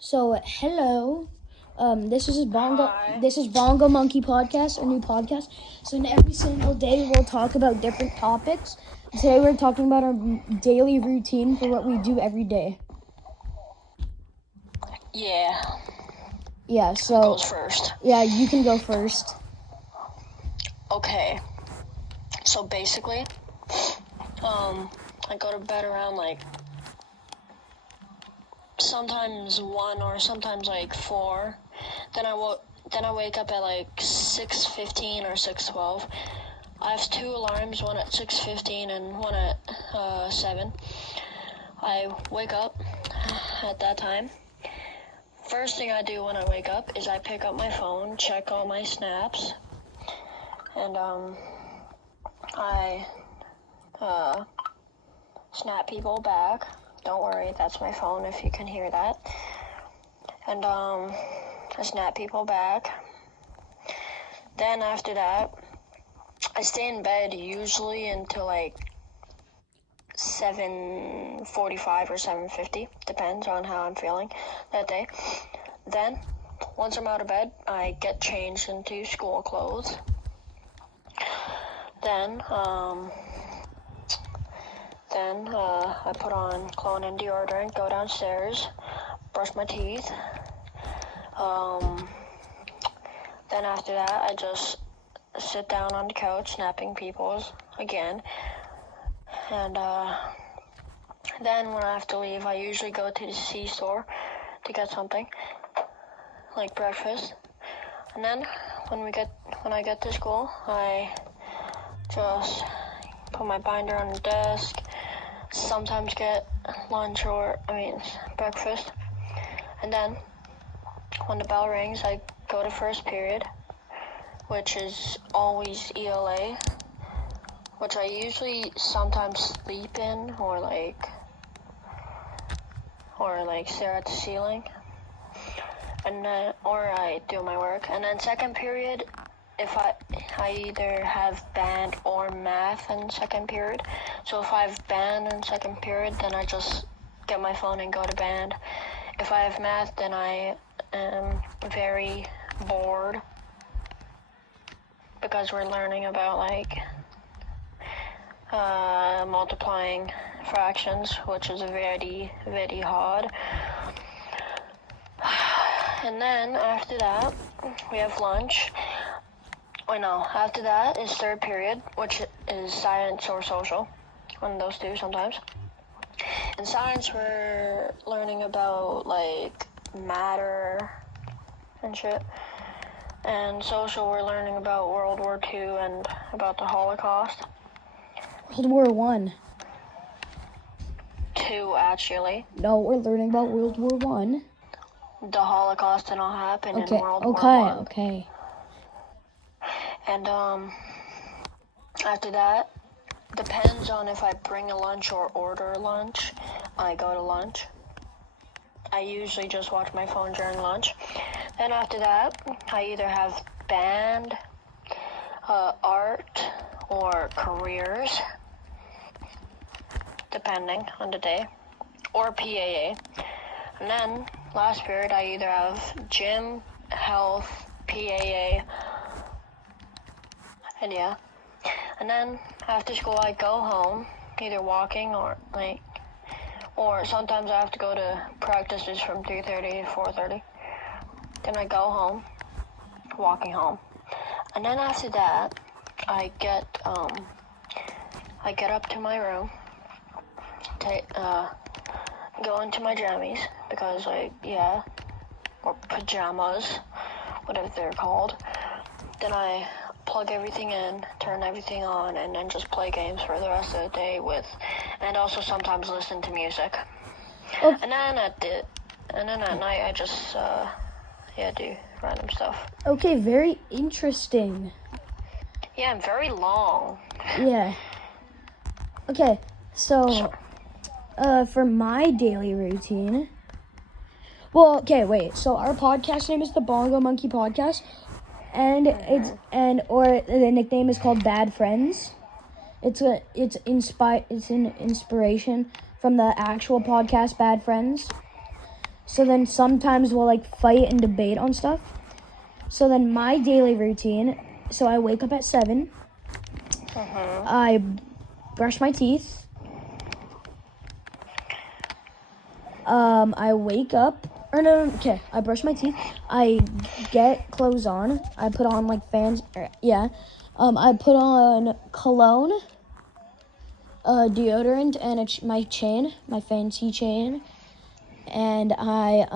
So hello, this is Bongo. Hi. This is Bongo Monkey Podcast, a new podcast. So in every single day, we'll talk about different topics. Today, we're talking about our daily routine for what we do every day. Yeah. Yeah. Who So goes first? yeah, you can go first. Okay. So basically, I go to bed around sometimes 1 or sometimes 4. Then I wake up at 6:15 or 6:12. I have 2 alarms, one at 6:15 and one at 7. I wake up at that time. First thing I do when I wake up is I pick up my phone, check all my snaps, and I snap people back. Don't worry, that's my phone if you can hear that. And I snap people back. Then after that, I stay in bed usually until 7:45 or 7:50, depends on how I'm feeling that day. Then once I'm out of bed, I get changed into school clothes. Then I put on cologne and deodorant, go downstairs, brush my teeth. Then after that, I just sit down on the couch, snapping people's again. And then when I have to leave, I usually go to the C-store to get something, like breakfast. And then when I get to school, I just put my binder on the desk, sometimes get breakfast. And then when the bell rings, I go to first period, which is always ELA, which I usually sometimes sleep in or stare at the ceiling. And then, or I do my work. And then second period, if I either have band or math in second period. So if I have band in second period, then I just get my phone and go to band. If I have math, then I am very bored because we're learning about multiplying fractions, which is very, very hard. And then after that, we have lunch. After that is third period, which is science or social. One of those two sometimes. In science, we're learning about matter and shit. And social, we're learning about World War II and about the Holocaust. World War One. Two, actually. No, we're learning about World War One. The Holocaust did not happen in World War One. Okay. And after that, depends on if I bring a lunch or order lunch. I go to lunch. I usually just watch my phone during lunch. Then after that, I either have band, art, or careers, depending on the day, or PAA. And then last period, I either have gym, health, PAA, and yeah. And then after school, I go home, either walking or sometimes I have to go to practices from 3:30 to 4:30. Then I go home, walking home. And then after that, I get up to my room, go into my jammies, because or pajamas, whatever they're called. Then I plug everything in, turn everything on, and then just play games for the rest of the day and also sometimes listen to music. Oh. And then at night I just do random stuff. Okay, very interesting. Yeah, I'm very long. Yeah. Okay, so for my daily routine. Well, okay, wait. So our podcast name is the Bongo Monkey Podcast, and the nickname is called Bad Friends. It's an inspiration from the actual podcast Bad Friends. So then sometimes we'll like fight and debate on stuff. So then my daily routine, so I wake up at 7. I brush my teeth. I wake up, okay, I brush my teeth. I get clothes on. I put on like fans, I put on cologne, deodorant, and my chain, my fancy chain. And I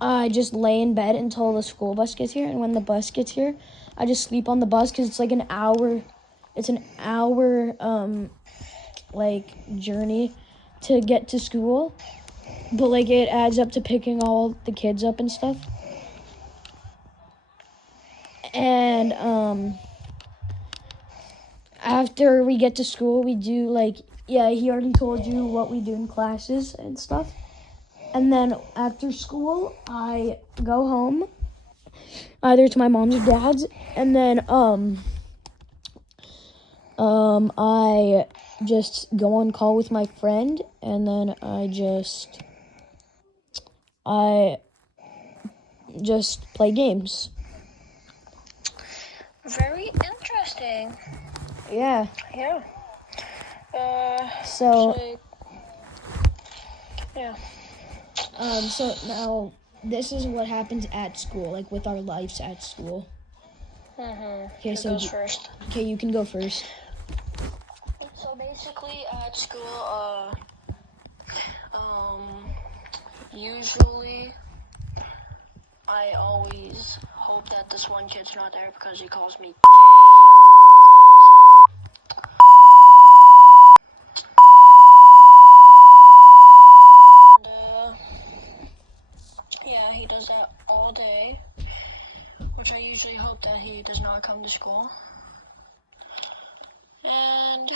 I just lay in bed until the school bus gets here. And when the bus gets here, I just sleep on the bus because it's like an hour. It's an hour like journey to get to school, but like it adds up to picking all the kids up and stuff. And after we get to school, we do like, yeah, he already told you what we do in classes and stuff. And then after school, I go home, either to my mom's or dad's, and then I just go on call with my friend, and then I just play games. Very interesting. Yeah. Yeah. So yeah. So now this is what happens at school, like with our lives at school. Okay, Who goes first? Okay, you can go first. So basically at school, usually I always hope that this one kid's not there because he calls me and yeah, he does that all day, which I usually hope that he does not come to school. And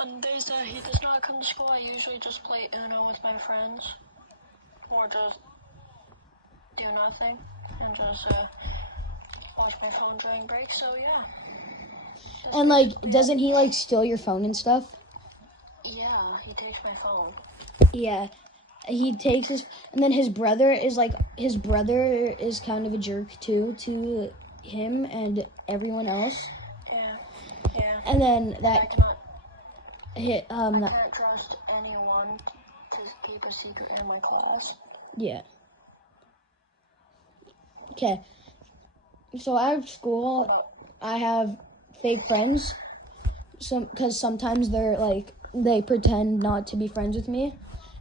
on days that he does not come to school, I usually just play Uno with my friends, or just do nothing and just watch my phone during break. So yeah. And like, doesn't he like steal your phone and stuff? Yeah, he takes my phone. Yeah, he takes and then his brother is kind of a jerk too to him and everyone else. Yeah. And then I can't that trust anyone to keep a secret in my class. yeah. Okay. So at school, I have fake friends. Because sometimes they pretend not to be friends with me,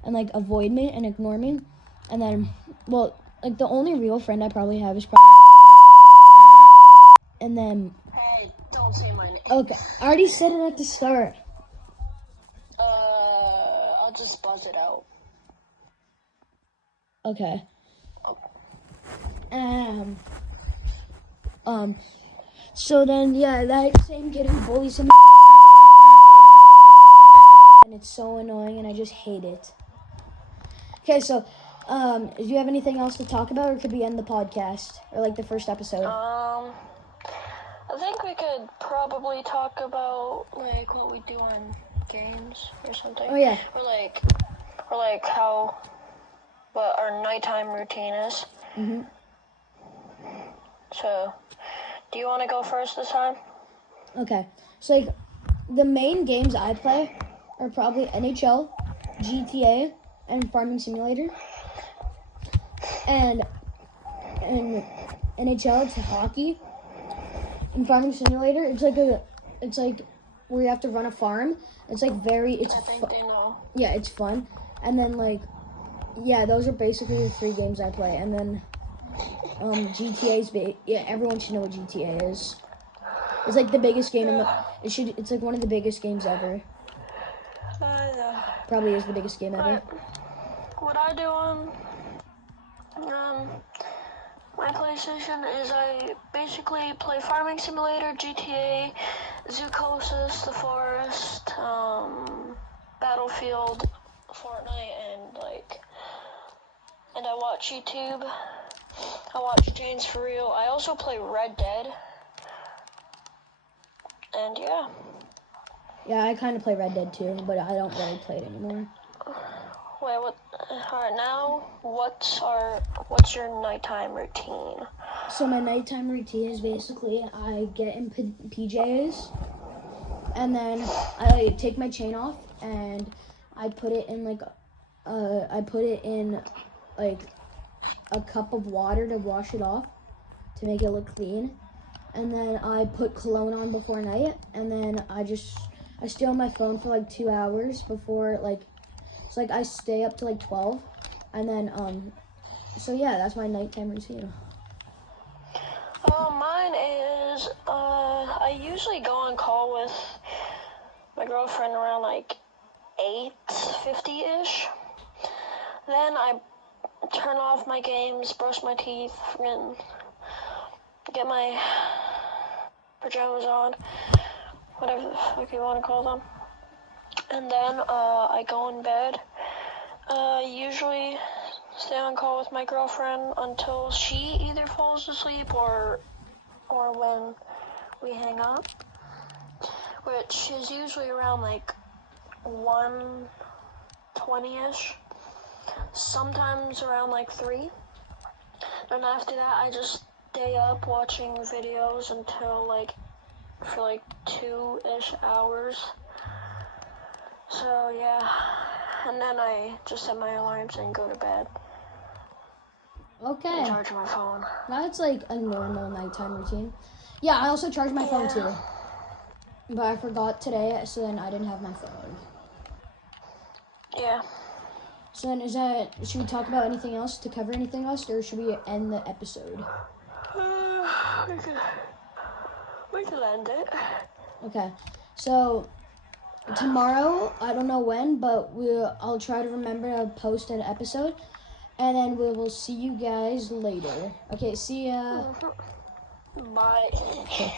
and like avoid me and ignore me, and then, well, like the only real friend I probably have is probably. And then. Hey, don't say my name. Okay, I already said it at the start. I'll just buzz it out. Okay. So then, yeah, that same kid who bullies him, and it's so annoying, and I just hate it. Okay, so, do you have anything else to talk about, or could we end the podcast, or like the first episode? I think we could probably talk about like what we do on games or something. Oh yeah. Or like what our nighttime routine is. Mhm. So, do you want to go first this time? Okay. So like, the main games I play are probably NHL, GTA, and Farming Simulator. And in NHL, it's hockey. In Farming Simulator, it's like where you have to run a farm. It's like I think they know. Yeah, it's fun. And then like, yeah, those are basically the 3 games I play. And then GTA's everyone should know what GTA is. It's like the biggest game it's like one of the biggest games ever. Probably is the biggest game ever. What I do on my PlayStation is I basically play Farming Simulator, GTA, Zoocosis, The Forest, Battlefield, Fortnite, and I watch YouTube. I watch James For Real. I also play Red Dead. And yeah. Yeah, I kind of play Red Dead too, but I don't really play it anymore. Wait, what? Alright, now what's your nighttime routine? So my nighttime routine is basically I get in PJs, and then I take my chain off and I put it in like a cup of water to wash it off to make it look clean, and then I put cologne on before night, and then I stay on my phone for like 2 hours before it's like I stay up to like 12, and then so yeah, that's my nighttime routine. Mine is, I usually go on call with my girlfriend around like 8:50-ish. Then I turn off my games, brush my teeth, and get my pajamas on, whatever the fuck you want to call them. And then, I go in bed. Usually stay on call with my girlfriend until she either falls asleep or when we hang up, which is usually around like 1:20-ish, sometimes around like 3. And after that, I just stay up watching videos until for like 2-ish hours. So yeah, and then I just set my alarms and go to bed. Okay. And charge my phone. That's like a normal nighttime routine. Yeah, I also charge my phone too. But I forgot today, so then I didn't have my phone. Yeah. So then should we talk about anything else, to cover anything else, or should we end the episode? We can end it. Okay. So tomorrow, I don't know when, but I'll try to remember to post an episode. And then we will see you guys later. Okay, see ya. Bye. Okay.